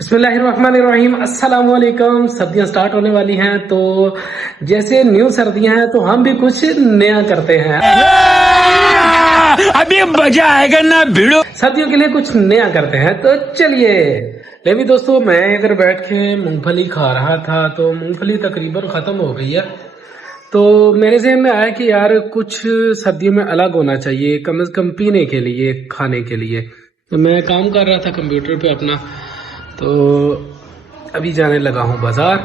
बिस्मिल्लाहिर्रहमानिर्रहीम। अस्सलाम वालेकुम। सर्दियां स्टार्ट होने वाली हैं, तो जैसे न्यू सर्दियां हैं तो हम भी कुछ नया करते हैं। अभी मजा आएगा ना भिड़ो। सर्दियों के लिए कुछ नया करते हैं, तो चलिए। ले भी दोस्तों, मैं इधर बैठ के मूंगफली खा रहा था, तो मूंगफली तकरीबन खत्म हो गई है। तो मेरे ज़हन में आया कि यार कुछ सर्दियों में अलग होना चाहिए, कम से कम पीने के लिए, खाने के लिए। तो मैं काम कर रहा था कंप्यूटर पे अपना, तो अभी जाने लगा हूँ बाजार।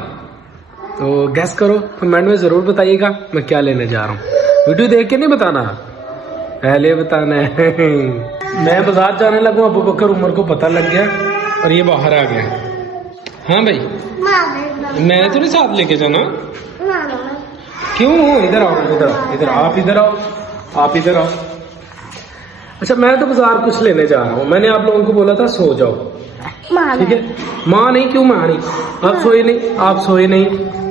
तो गैस करो, कमेंट में ज़रूर बताइएगा मैं क्या लेने जा रहा हूँ। वीडियो देख के नहीं बताना, पहले बताना है। मैं बाजार जाने लगा, अबू बकर उमर को पता लग गया और ये बाहर आ गया। हाँ भाई, मैंने तो नहीं साथ लेके जाना। क्यों? इधर आओ, इधर आप इधर आओ, आप इधर आओ। अच्छा, मैं तो बाजार कुछ लेने जा रहा हूँ। मैंने आप लोगों को बोला था सो जाओ, ठीक है? माँ नहीं, क्यों माँ नहीं? आप सोए नहीं, आप सोए नहीं,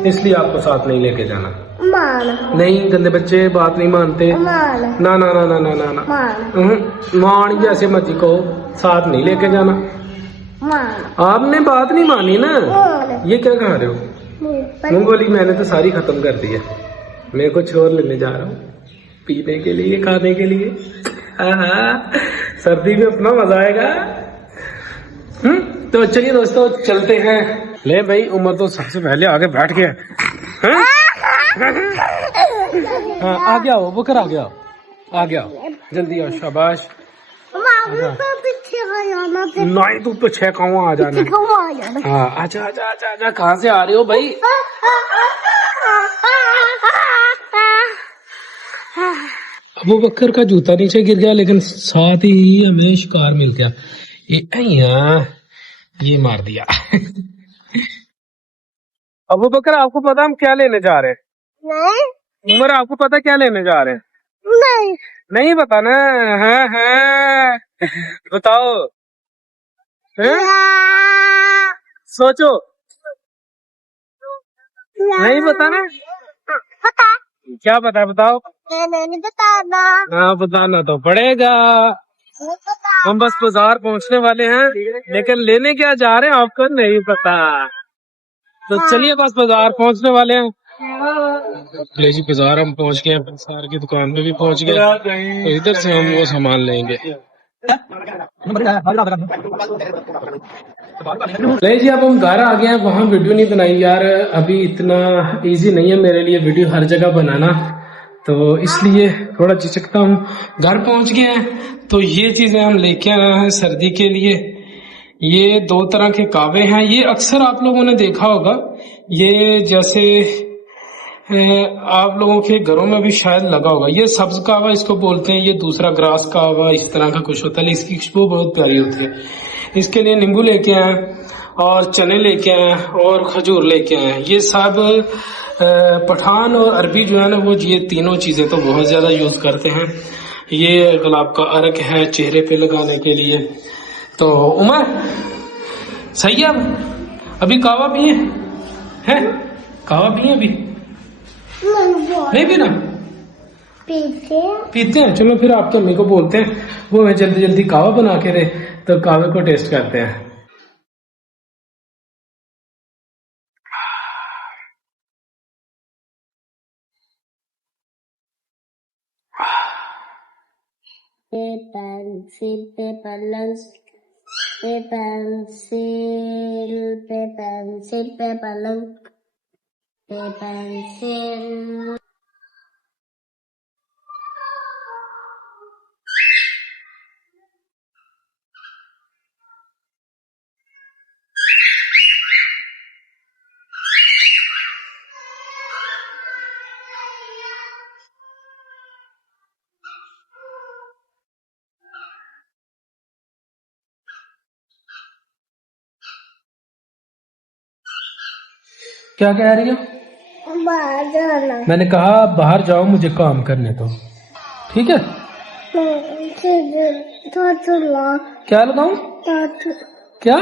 इसलिए आपको साथ नहीं लेके जाना। नहीं, गंदे बच्चे बात नहीं मानते। ना ना ना ना ना ना ना, मान जैसे मर्जी कहो, साथ नहीं लेके जाना। आपने बात नहीं मानी ना। ये क्या खा रहे हो? मूंगफली मैंने तो सारी खत्म कर दी है। मैं कुछ और लेने जा रहा हूँ, पीने के लिए, खाने के लिए। सर्दी में अपना मजा आएगा। तो चलिए दोस्तों, चलते हैं। ले भाई, उमर तो सबसे पहले आगे बैठ गया। हाँ, आ गया हो बुकर, आ गया, आ गया, जल्दी आओ, शाबाश। नहीं, तू पीछे कहूँ आ जाना। हाँ, आजा आजा आजा आजा। कहाँ से आ रहे हो भाई? अबू बकर का जूता नीचे गिर गया, लेकिन साथ ही हमें शिकार मिल गया। ये मार दिया। अबू बकर, आपको पता हम क्या लेने जा रहे हैं? नहीं। उमर, आपको पता क्या लेने जा रहे हैं? नहीं। नहीं पता ना? है बताओ, है? सोचो। नहीं पता ना? पता। क्या पता, बताओ। नहीं बताना। हाँ, बताना तो पड़ेगा। हम बस बाजार पहुंचने वाले हैं, लेकिन लेने क्या जा रहे हैं आपको नहीं पता। तो चलिए, बस बाजार पहुंचने वाले हैं। ले जी, बाजार हम पहुंच गए, बाजार की दुकान पे भी पहुंच गए, तो इधर से हम वो सामान लेंगे। ले जी, अब हम घर आ गए हैं। वहाँ वीडियो नहीं बनाई यार, अभी इतना इजी नहीं है मेरे लिए वीडियो हर जगह बनाना, तो इसलिए थोड़ा झिझकता हूँ। घर पहुंच गए हैं, तो ये चीजें हम लेके आए हैं सर्दी के लिए। ये 2 तरह के कावे हैं। ये अक्सर आप लोगों ने देखा होगा, ये जैसे आप लोगों के घरों में भी शायद लगा होगा। ये सब्ज कावा इसको बोलते हैं, ये दूसरा ग्रास कावा, इस तरह का कुछ होता है। इसकी खुशबू बहुत प्यारी होती है। इसके लिए नींबू लेके आए और चने लेके आए और खजूर लेके आए। ये सब पठान और अरबी जो है ना, वो ये तीनों चीजें तो बहुत ज्यादा यूज करते हैं। ये गुलाब का अर्क है चेहरे पे लगाने के लिए। तो उमर सही है, अभी कावा पिए हैं? कावा पिए अभी? नहीं पीना? पीते हैं। चलो फिर आप तो अम्मी को बोलते हैं, वो हमें जल्दी जल्दी कावा बना के दे, तो कावे को टेस्ट करते हैं। पेंसिल पे पलंग, पे पेंसिल, पे पेंसिल पे पलंग, पे पेंसिल। क्या कह रही हो? बाहर जाना। मैंने कहा बाहर जाओ, मुझे काम करने दो, ठीक है? क्या लगाऊं? क्या?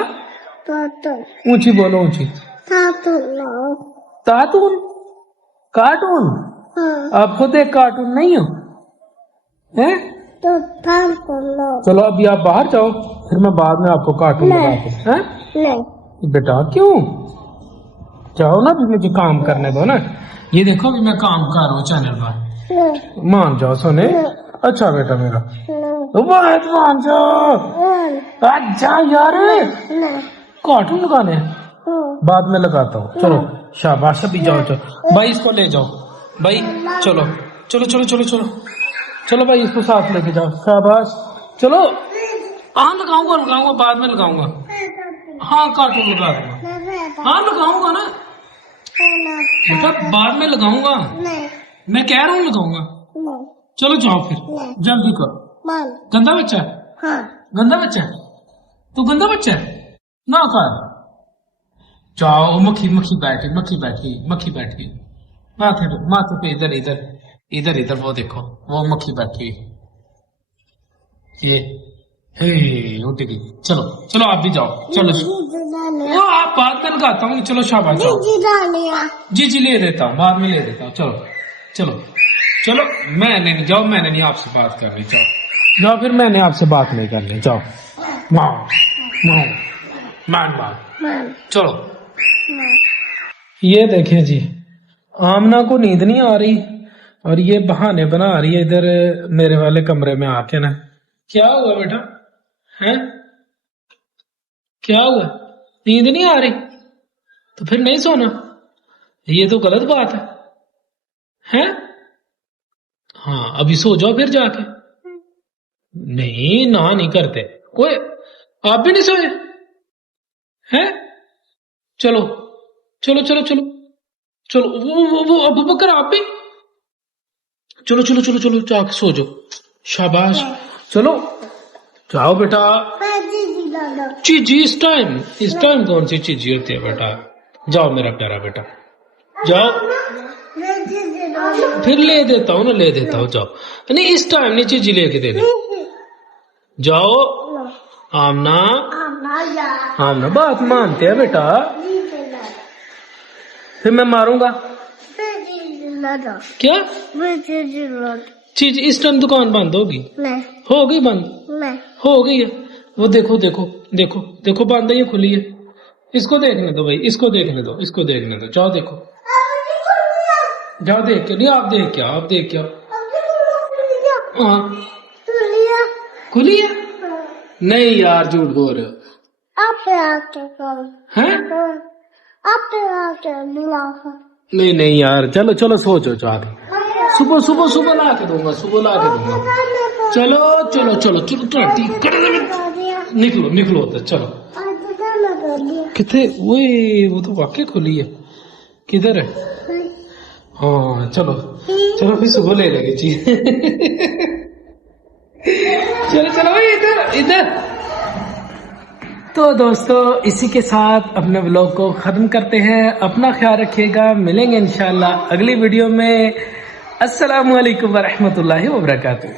ऊंची बोलो, ऊंची। कार्टून? कार्टून? आप खुद एक कार्टून नहीं हो, हैं? तो काम कर लो। चलो अभी आप बाहर जाओ, फिर मैं बाद में आपको कार्टून लगा दूं, हैं? नहीं। बेटा क्यों? जाओ ना, अभी मुझे काम करने दो ना। ये देखो अभी मैं काम कर रहा हूँ चैनल पर। मान जाओ सोने। अच्छा बेटा मेरा, बहुत मान जाओ। अच्छा यार, कार्टून लगाने बाद में लगाता हूँ। चलो शाबाश, अभी जाओ चलो भाई, इसको ले जाओ भाई। चलो चलो चलो चलो चलो चलो भाई, इसको साथ लेके जाओ। शाबाश, चलो। हाँ लगाऊंगा लगाऊंगा, बाद में लगाऊंगा। हाँ कार्टून लगा दूंगा। हाँ लगाऊंगा ना बेटा, बाद में लगाऊंगा। मैं कह रहा हूँ लगाऊंगा। चलो जाओ फिर, जल्दी करो। गंदा बच्चा है, गंदा बच्चा है तू, गंदा बच्चा है ना कर। जाओ, मक्खी मक्खी बैठी, मक्खी बैठी, मक्खी बैठी माथे पे, माथे पे, इधर इधर इधर इधर, वो देखो वो मक्खी बैठी। ये हे उठ गई। चलो चलो आप भी जाओ। चलो वो आप बाद में लगाता हूँ। चलो शाबाश जाओ। जी जी ले देता हूँ, बाद में ले देता हूँ। चलो चलो चलो, मैंने नहीं, जाओ मैंने नहीं आपसे बात करनी। जाओ जाओ फिर, मैंने आपसे बात नहीं करनी। जाओ माओ माओ मान मान। चलो ये देखें जी, आमना को नींद नहीं आ रही और ये बहाने बना रही है इधर मेरे वाले कमरे में आके ना। क्या हुआ बेटा? हैं क्या हुआ? नींद नहीं आ रही तो फिर नहीं सोना? ये तो गलत बात है। हाँ अभी सो जाओ फिर जाके। नहीं ना नहीं करते कोई, आप भी नहीं सोए हैं? चलो चलो चलो चलो चलो, वो अबू बकर आप भी चलो चलो चलो चलो, जाके सो जाओ। शाबाश, चलो जाओ बेटा। चीजी इस टाइम कौन सी चीजी होती है बेटा? जाओ मेरा प्यारा बेटा, जाओ। फिर ले देता हूँ ना, ले देता हूँ, जाओ। नहीं इस टाइम नहीं चीजी लेके दे दे। जाओ आमना, आमना बात मानते हैं बेटा। फिर मैं मारूंगा क्या? चीज इस टाइम दुकान बंद होगी? हो गई बंद? हो गई है। वो देखो देखो देखो देखो, बंद है, ये खुली है। इसको देखने दो भाई, इसको देखने दो, इसको देखने दो। जाओ देखो, जाओ देख के। नहीं आप देख के आओ, आप देख के आओ। हाँ खुली है? नहीं यार झूठ बोल रहे हो। हैं? नहीं नहीं यार, चलो चलो सो जाओ जाके। सुबह सुबह सुबह ला के दूंगा, सुबह ला के दूंगा। चलो चलो चलो चलो, निकलो निकलो उधर, चलो। कितने वो तो वाकई खुली है। किधर है? हाँ चलो चलो, फिर सुबह ले लेंगे जी। चलो चलो भाई, इधर इधर। तो दोस्तों इसी के साथ अपने व्लॉग को खत्म करते हैं। अपना ख्याल रखिएगा, मिलेंगे इंशाल्लाह अगली वीडियो में। अस्सलामु अलैकुम वरहमतुल्लाहि वबरकातुहू।